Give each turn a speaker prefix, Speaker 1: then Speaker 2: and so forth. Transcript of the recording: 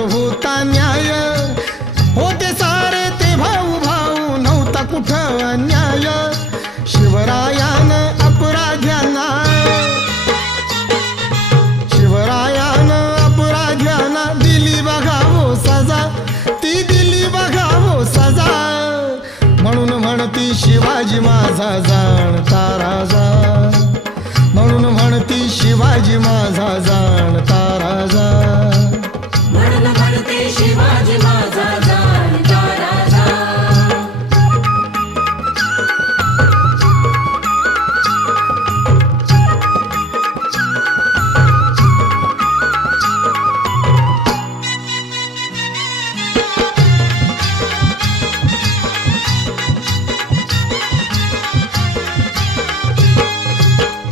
Speaker 1: होता न्याय. होते सारे ते भाऊ भाऊ नव्हता कुठं अन्याय. शिवरायान अपराध्याना शिवरायान अपराध्याना दिली बघावो हो सजा. ती दिली बघावो हो सजा. म्हणून म्हणती शिवाजी माझा जाणता राजा. म्हणून म्हणती शिवाजी माझा जाणता राजा.
Speaker 2: शिवाजी माझा